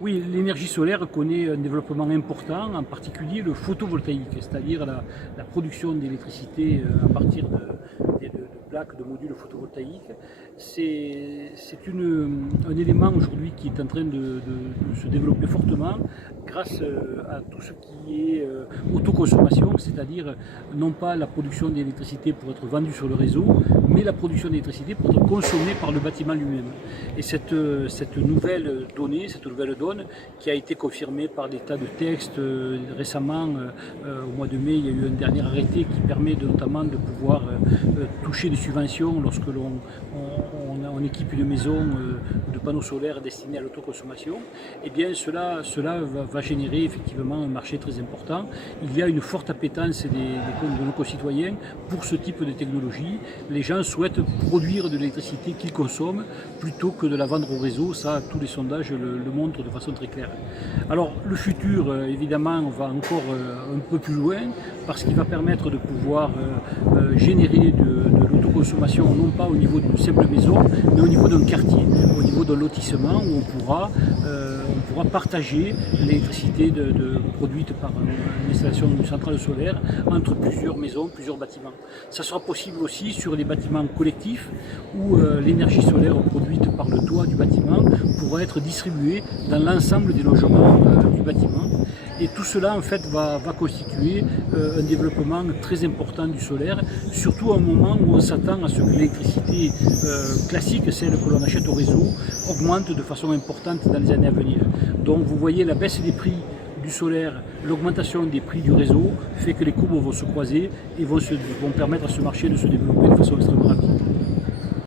Oui, l'énergie solaire connaît un développement important, en particulier le photovoltaïque, c'est-à-dire la production d'électricité à partir de plaques, de modules photovoltaïques. C'est un élément aujourd'hui qui est en train de se développer fortement grâce à tout ce qui est autoconsommation, c'est-à-dire non pas la production d'électricité pour être vendue sur le réseau, mais la production d'électricité pour être consommée par le bâtiment lui-même. Et cette nouvelle donnée, cette nouvelle donne, qui a été confirmée par des tas de textes récemment, au mois de mai, il y a eu un dernier arrêté qui permet notamment de pouvoir toucher des subventions lorsque l'on équipe une maison de panneaux solaires destinés à l'autoconsommation. Et bien cela va générer effectivement un marché très important. Il y a une forte appétence de nos concitoyens pour ce type de technologie. Les gens souhaitent produire de l'électricité qu'ils consomment plutôt que de la vendre au réseau. Ça, tous les sondages le montrent de façon très claire. Alors le futur, évidemment, va encore un peu plus loin parce qu'il va permettre de pouvoir générer de l'autoconsommation, non pas au niveau d'une simple maison, mais au niveau d'un quartier, au niveau d'un lotissement où on pourra partager l'électricité produite par une installation d'une centrale solaire entre plusieurs maisons, plusieurs bâtiments. Ça sera possible aussi sur les bâtiments collectifs où l'énergie solaire produite par le toit du bâtiment pourra être distribuée dans l'ensemble des logements du bâtiment. Et tout cela en fait va constituer un développement très important du solaire, surtout à un moment où on s'attend à ce que l'électricité classique, celle que l'on achète au réseau, augmente de façon importante dans les années à venir. Donc vous voyez la baisse des prix du solaire, l'augmentation des prix du réseau fait que les courbes vont se croiser et vont permettre à ce marché de se développer de façon extrêmement rapide.